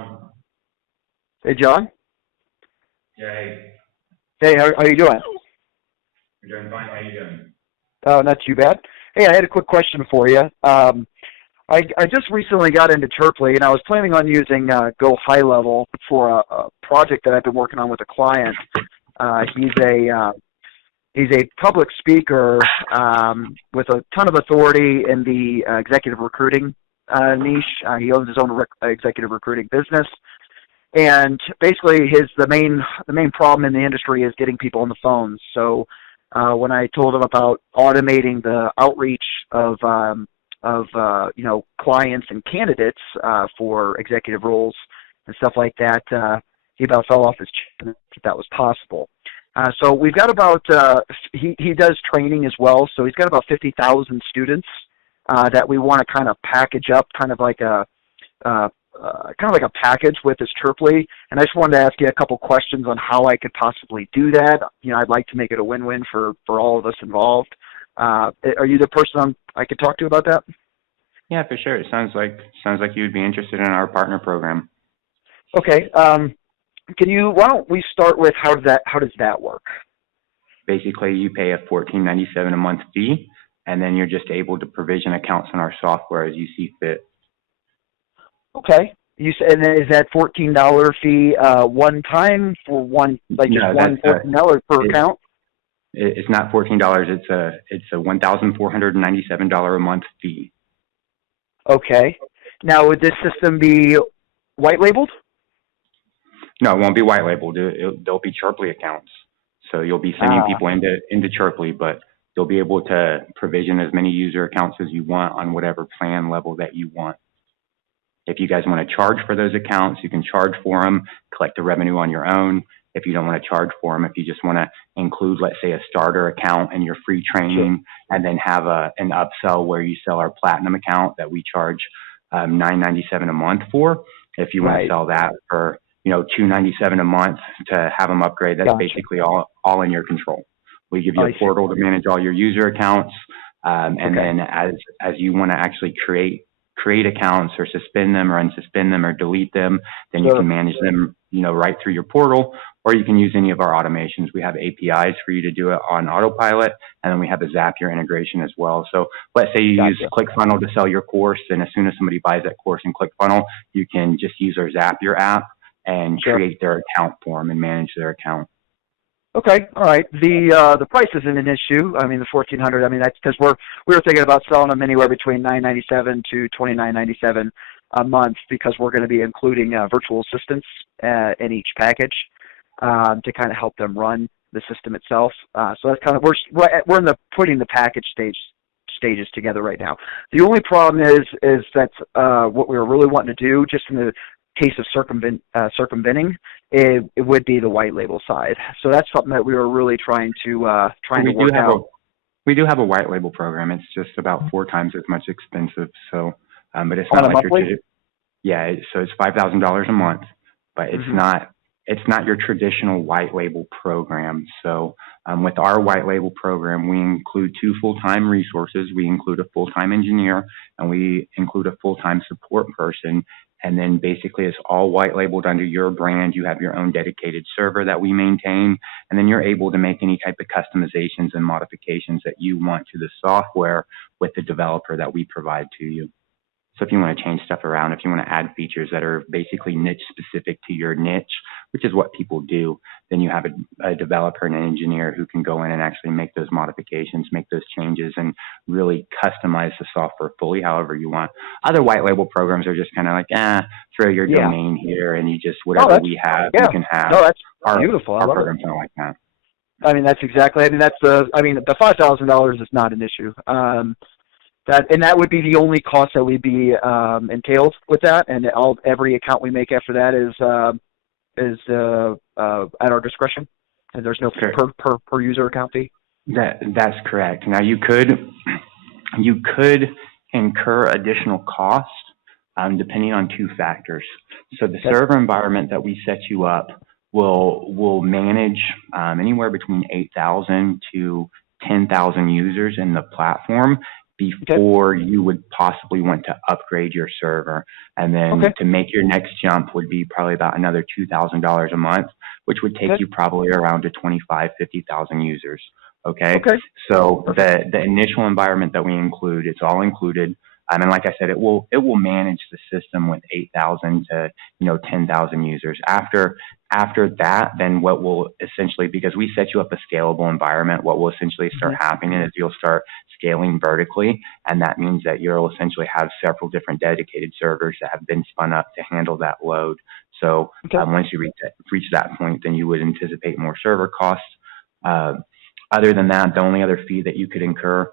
John. Hey, John. Yeah, hey. Hey, how you doing? I'm doing fine. How you doing? Oh, not too bad. Hey, I had a quick question for you. I just recently got into Chirply, and I was planning on using Go High Level for a project that I've been working on with a client. He's a public speaker with a ton of authority in the executive recruiting niche. He owns his own executive recruiting business. And basically, the main problem in the industry is getting people on the phones. So when I told him about automating the outreach of clients and candidates for executive roles and stuff like that, he about fell off his chair if that was possible. So we've got about he does training as well. So he's got about 50,000 students that we want to kind of package up, kind of like a package with this Chirply, and I just wanted to ask you a couple questions on how I could possibly do that. I'd like to make it a win-win for all of us involved. Are you the person I could talk to about that? Yeah, for sure. It sounds like you would be interested in our partner program. Okay. Why don't we start with how does that work? Basically, you pay a $14.97 a month fee, and then you're just able to provision accounts in our software as you see fit. Okay. And then is that $14 fee one time for one, like just $14 per account? It's not $14. It's a $1,497 a month fee. Okay. Now, would this system be white labeled? No, it won't be white labeled. They'll be Chirply accounts. So you'll be sending people into Chirply, but you'll be able to provision as many user accounts as you want on whatever plan level that you want. If you guys want to charge for those accounts, you can charge for them, collect the revenue on your own. If you don't want to charge for them, if you just want to include, let's say, a starter account in your free training, and then have an upsell where you sell our platinum account that we charge $9.97 a month for. If you want to sell that for $2.97 a month to have them upgrade, that's basically all in your control. We give you a portal to manage all your user accounts, and then as you want to actually create accounts or suspend them or unsuspend them or delete them, then you can manage them, right through your portal, or you can use any of our automations. We have APIs for you to do it on autopilot, and then we have a Zapier integration as well. So let's say you use ClickFunnels to sell your course, and as soon as somebody buys that course in ClickFunnels, you can just use our Zapier app and create their account for them and manage their account. Okay, all right. The price isn't an issue. I mean, the $1,400. I mean, that's because we were thinking about selling them anywhere between $9.97 to $29.97 a month, because we're going to be including virtual assistants in each package to kind of help them run the system itself. So that's kind of we're in the putting the package stages together right now. The only problem is that what we were really wanting to do, just in the case of circumventing, it would be the white label side. So that's something that we were really trying to work out. We do have a white label program. It's just about 4 times as much expensive. So, but it's not like monthly? So it's $5,000 a month, but it's not your traditional white label program. So with our white label program, we include 2 full-time resources. We include a full-time engineer, and we include a full-time support person. And then basically it's all white labeled under your brand. You have your own dedicated server that we maintain, and then you're able to make any type of customizations and modifications that you want to the software with the developer that we provide to you. So if you want to change stuff around, if you want to add features that are basically niche specific to your niche, which is what people do, then you have a developer and an engineer who can go in and actually make those modifications, make those changes, and really customize the software fully however you want. Other white label programs are just kind of like, throw your domain here and you just, whatever we have, you can have. No, that's beautiful. Our programs are like that. I mean, that's exactly, the $5,000 is not an issue. That would be the only cost that would be entailed with that, and every account we make after that is at our discretion, and there's no per user account fee. That's correct. Now you could incur additional costs depending on 2 factors. So the server environment that we set you up will manage anywhere between 8,000 to 10,000 users in the platform, before you would possibly want to upgrade your server. And then to make your next jump would be probably about another $2,000 a month, which would take you probably around to 25, 50,000 users. Okay. So the initial environment that we include, it's all included. And like I said, it will manage the system with 8,000 to 10,000 users. After that, then what will essentially, because we set you up a scalable environment, what will essentially start happening is you'll start scaling vertically, and that means that you'll essentially have several different dedicated servers that have been spun up to handle that load. So once you reach that point, then you would anticipate more server costs. Other than that, the only other fee that you could incur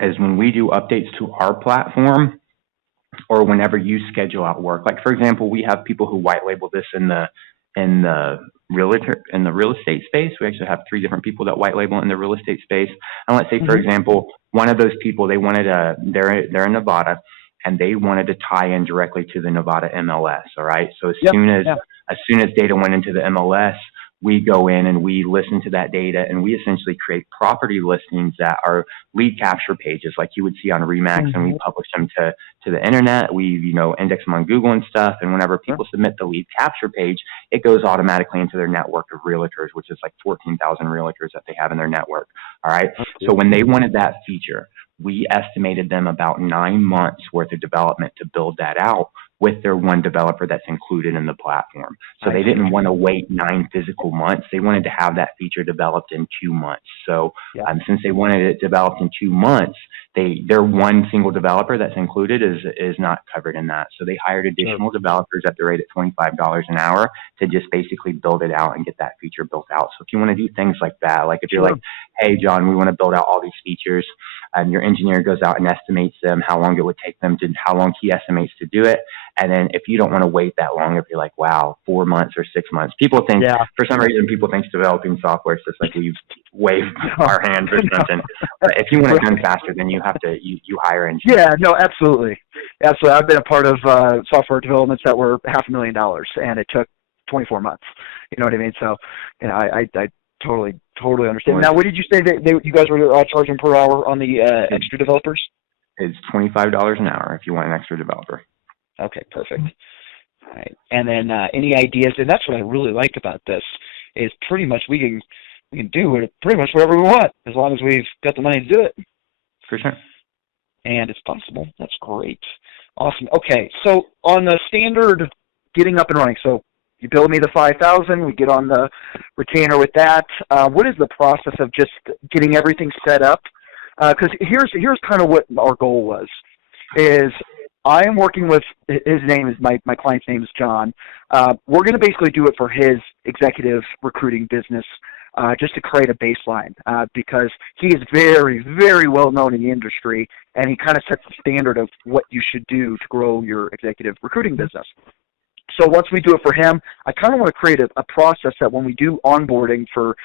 is when we do updates to our platform, or whenever you schedule out work. Like, for example, we have people who white label this in the real estate space. We actually have 3 different people that white label in the real estate space. And let's say, for example, one of those people, they're in Nevada, and they wanted to tie in directly to the Nevada MLS. All right. So as soon as data went into the MLS, we go in and we listen to that data, and we essentially create property listings that are lead capture pages like you would see on Remax, and we publish them to the internet. We, index them on Google and stuff. And whenever people submit the lead capture page, it goes automatically into their network of realtors, which is like 14,000 realtors that they have in their network. All right. So when they wanted that feature, we estimated them about 9 months worth of development to build that out with their one developer that's included in the platform. So they didn't want to wait 9 physical months. They wanted to have that feature developed in 2 months. So since they wanted it developed in 2 months, their one single developer that's included is not covered in that. So they hired additional developers at the rate of $25 an hour to just basically build it out and get that feature built out. So if you want to do things like that, like if you're like, hey, John, we want to build out all these features, and your engineer goes out and estimates them, how long it would take them to, how long he estimates to do it. And then if you don't want to wait that long, if you're like, wow, 4 months or 6 months, people think, for some reason, people think developing software is just like we wave our hands or something. But if you want it done faster, then you have to, you hire engineers. Yeah, no, absolutely. Absolutely. I've been a part of software developments that were $500,000, and it took 24 months. You know what I mean? So, I totally understand. Now, what did you say that you guys were charging per hour on the extra developers? It's $25 an hour if you want an extra developer. Okay, perfect. All right. And then any ideas, and that's what I really like about this, is pretty much we can do it pretty much wherever we want, as long as we've got the money to do it. For sure. And it's possible. That's great. Awesome. Okay, so on the standard getting up and running, so you bill me the $5,000, we get on the retainer with that. What is the process of just getting everything set up? Because here's kind of what our goal was, is I am working with, his name is, my client's name is John. We're going to basically do it for his executive recruiting business, just to create a baseline, because he is very, very well known in the industry, and he kind of sets the standard of what you should do to grow your executive recruiting business. So once we do it for him, I kind of want to create a process that when we do onboarding for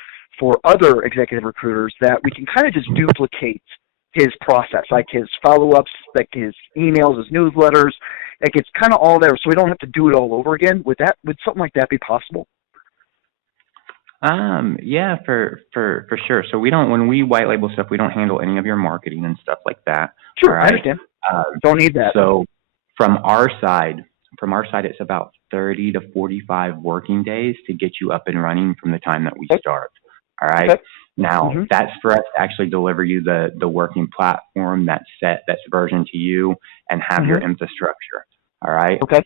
other executive recruiters, that we can kind of just duplicate his process, like his follow-ups, like his emails, his newsletters. Like, it's kind of all there, so we don't have to do it all over again. Would something like that be possible? Yeah, for sure. So when we white label stuff, we don't handle any of your marketing and stuff like that. Sure, right? I understand. Don't need that. So from our side, it's about 30 to 45 working days to get you up and running from the time that we start. All right. Okay. Now, that's for us to actually deliver you the working platform that's versioned to you and have your infrastructure. All right. Okay.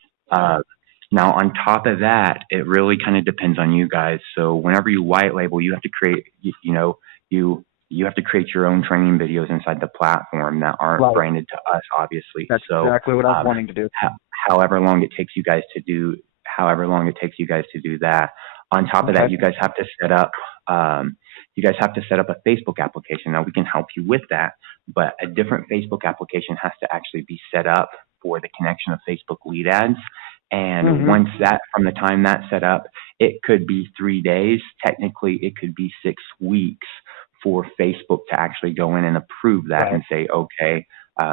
Now, on top of that, it really kind of depends on you guys. So whenever you white label, you have to create, you have to create your own training videos inside the platform that aren't branded to us, obviously. That's exactly what I was wanting to do. However long it takes you guys to do that. On top of that, you guys have to set up a Facebook application. Now, we can help you with that, but a different Facebook application has to actually be set up for the connection of Facebook lead ads. And once from the time that's set up, it could be 3 days. Technically, it could be 6 weeks for Facebook to actually go in and approve that and say, okay,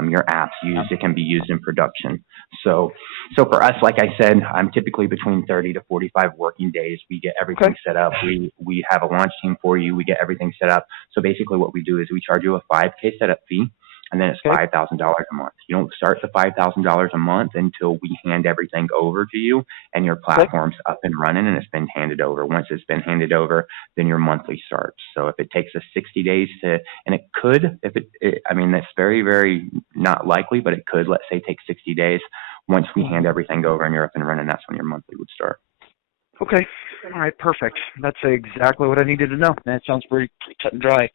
your app's used, it can be used in production. So for us, like I said, I'm typically between 30 to 45 working days. We get everything set up. We have a launch team for you. We get everything set up. So basically what we do is we charge you a $5K setup fee. and then it's Okay. $5,000 a month. You don't start the $5,000 a month until we hand everything over to you and your platform's up and running and it's been handed over. Once it's been handed over, then your monthly starts. So if it takes us 60 days to, and it could, if I mean, that's very, very not likely, but it could, let's say, take 60 days. Once we hand everything over and you're up and running, that's when your monthly would start. Okay. All right. Perfect. That's exactly what I needed to know. That sounds pretty cut and dry.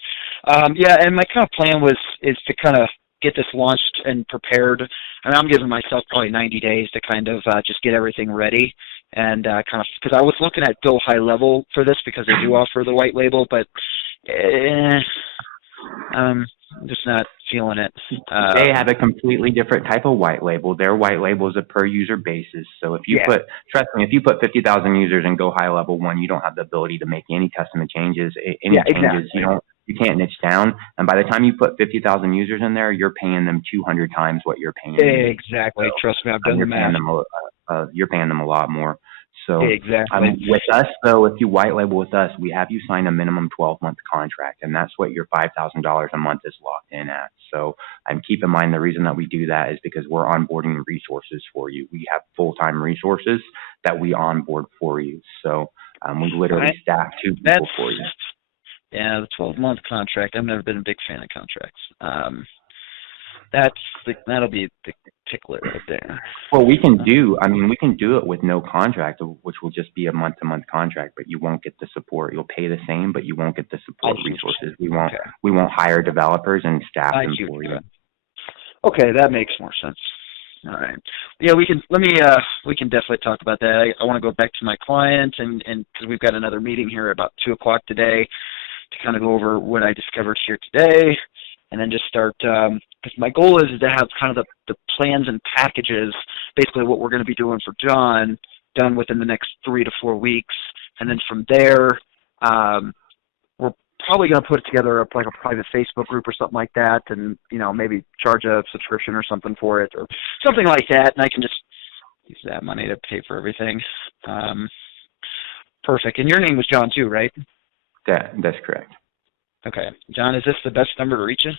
Yeah. And my kind of plan is to kind of get this launched and prepared. And I'm giving myself probably 90 days to kind of just get everything ready and kind of, because I was looking at go high level for this because they do offer the white label, but I'm just not feeling it. They have a completely different type of white label. Their white label is a per user basis. So if you trust me, if you put 50,000 users and go high level one, you don't have the ability to make any custom changes. Changes, you can't niche down. And by the time you put 50,000 users in there, you're paying them 200 times what you're paying. Exactly. So, trust me, I've done the math. You're paying them a lot more. So exactly. With us, though, if you white label with us, we have you sign a minimum 12-month contract, and that's what your $5,000 a month is locked in at. So keep in mind the reason that we do that is because we're onboarding resources for you. We have full-time resources that we onboard for you. So we literally staff 2 people for you. Yeah, the 12-month contract. I've never been a big fan of contracts. That'll be the tickler right there. Well, we can do it with no contract, which will just be a month-to-month contract, but you won't get the support. You'll pay the same, but you won't get the support resources. We won't hire developers and staff them for you. Okay, that makes more sense. All right. Yeah, we can definitely talk about that. I want to go back to my client and because we've got another meeting here about 2:00 today to kind of go over what I discovered here today. And then just start, because my goal is to have kind of the plans and packages, basically what we're going to be doing for John, done within the next 3 to 4 weeks. And then from there, we're probably going to put together a private Facebook group or something like that, and maybe charge a subscription or something for it or something like that. And I can just use that money to pay for everything. Perfect. And your name was John too, right? That's correct. Okay. John, is this the best number to reach you?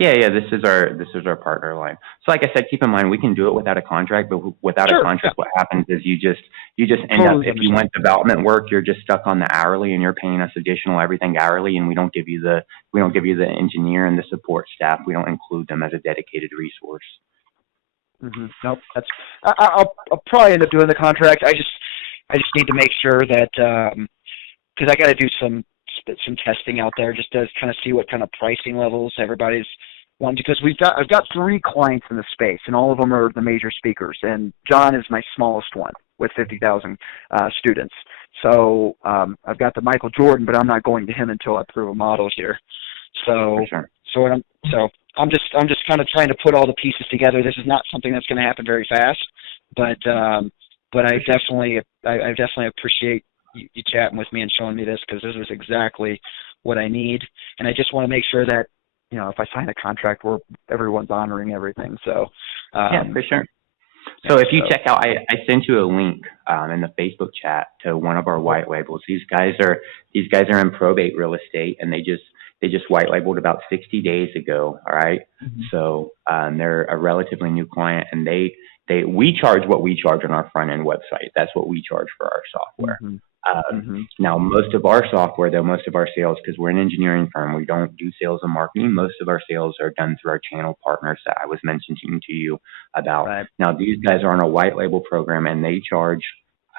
Yeah, this is our partner line. So like I said, keep in mind we can do it without a contract, but without a contract, what happens is you just end up, if you want development work, you're just stuck on the hourly and you're paying us additional everything hourly, and we don't give you the engineer and the support staff. We don't include them as a dedicated resource. Mm-hmm. Nope. I'll probably end up doing the contract. I just need to make sure that because I got to do some testing out there just to kind of see what kind of pricing levels everybody's wanting, because I've got 3 clients in the space and all of them are the major speakers, and John is my smallest one with 50,000 students. So I've got the Michael Jordan, but I'm not going to him until I prove a model here. So I'm just kind of trying to put all the pieces together. This is not something that's going to happen very fast, but I definitely appreciate you chatting with me and showing me this, because this is exactly what I need. And I just want to make sure that, if I sign a contract where everyone's honoring everything. So, yeah, for sure. So if you check out, I sent you a link in the Facebook chat to one of our white labels. These guys are in probate real estate, and they just white labeled about 60 days ago. All right. Mm-hmm. So they're a relatively new client, and we charge what we charge on our front end website. That's what we charge for our software. Mm-hmm. Now, most of our software, though, most of our sales, because we're an engineering firm, we don't do sales and marketing. Most of our sales are done through our channel partners that I was mentioning to you about. Right. Now, these guys are on a white label program, and they charge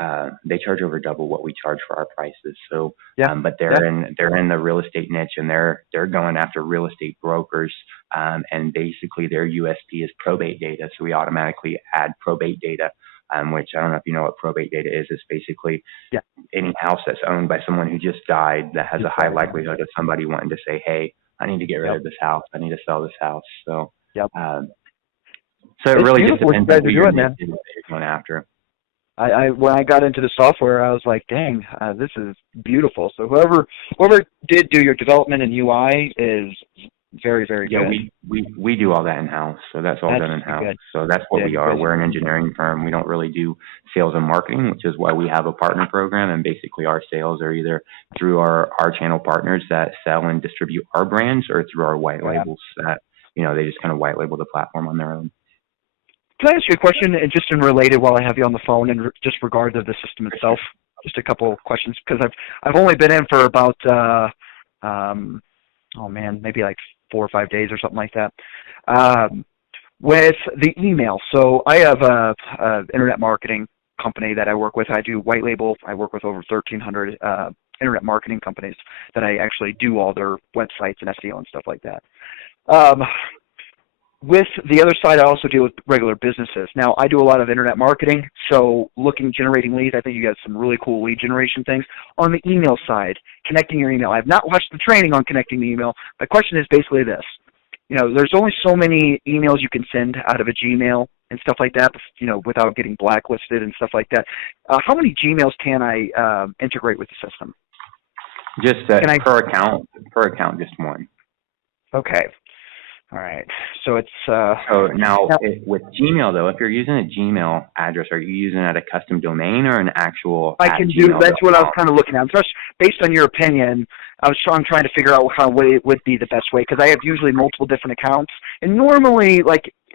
over double what we charge for our prices. So, but they're in the real estate niche, and they're going after real estate brokers. And basically, their USP is probate data. So we automatically add probate data. Which I don't know if you know what probate data is. It's basically any house that's owned by someone who just died that has a high likelihood of somebody wanting to say, hey, I need to get rid of this house. I need to sell this house. So, so it really just depends on who you're going after. When I got into the software, I was like, dang, this is beautiful. So whoever did do your development and UI is very, very good. Yeah, we do all that in-house, so that's all done in-house. Good. So that's what we are. We're an engineering firm. We don't really do sales and marketing, which is why we have a partner program, and basically our sales are either through our channel partners that sell and distribute our brands, or through our white labels that they just kind of white label the platform on their own. Can I ask you a question, and just in related while I have you on the phone, and just regard to the system itself? Just a couple of questions, because I've only been in for about maybe like 4 or 5 days or something like that. With the email, so I have a internet marketing company that I work with. I do white label. I work with over 1,300 internet marketing companies that I actually do all their websites and SEO and stuff like that. With the other side, I also deal with regular businesses. Now, I do a lot of internet marketing, so generating leads. I think you got some really cool lead generation things. On the email side, connecting your email. I have not watched the training on connecting the email. My question is basically this. There's only so many emails you can send out of a Gmail and stuff like that, without getting blacklisted and stuff like that. How many Gmails can I integrate with the system? Just per account, just one. Okay. All right. So it's so now with Gmail though, if you're using a Gmail address, are you using it at a custom domain or an actual? I can do. That's what I was kind of looking at. Just based on your opinion, I'm trying to figure out how it would be the best way, because I have usually multiple different accounts, and normally,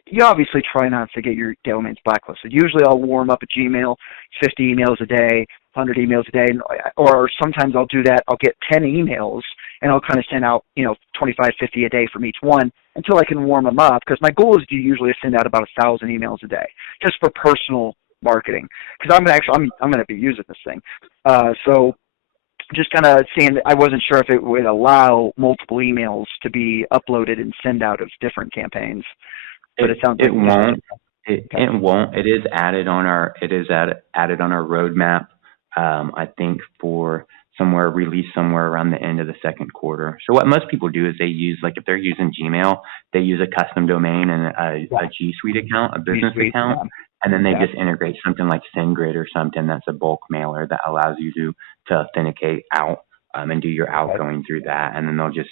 you obviously try not to get your domains blacklisted. Usually, I'll warm up a Gmail, 50 emails a day, 100 emails a day, or sometimes I'll do that. I'll get 10 emails, and I'll kind of send out 25, 50 a day from each one until I can warm them up, because my goal is to usually send out about 1,000 emails a day just for personal marketing, because I'm going to be using this thing. So just kind of seeing, I wasn't sure if it would allow multiple emails to be uploaded and send out of different campaigns, but it sounds like it won't. It won't. It is added on our roadmap. I think for release somewhere around the end of the second quarter. So what most people do is they use, if they're using Gmail, they use a custom domain and a G Suite account, a business account, and then they just integrate something like SendGrid or something that's a bulk mailer that allows you to authenticate out and do your outgoing through that. And then they'll just,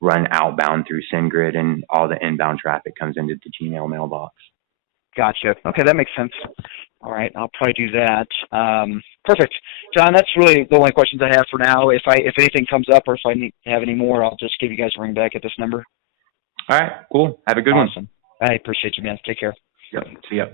run outbound through SendGrid, and all the inbound traffic comes into the Gmail mailbox. Gotcha. Okay, that makes sense. All right, I'll probably do that. Perfect. John, that's really the only questions I have for now. If anything comes up, or if I need to have any more, I'll just give you guys a ring back at this number. All right, cool. Have a good one. Awesome. I appreciate you, man. Take care. Yep. See ya.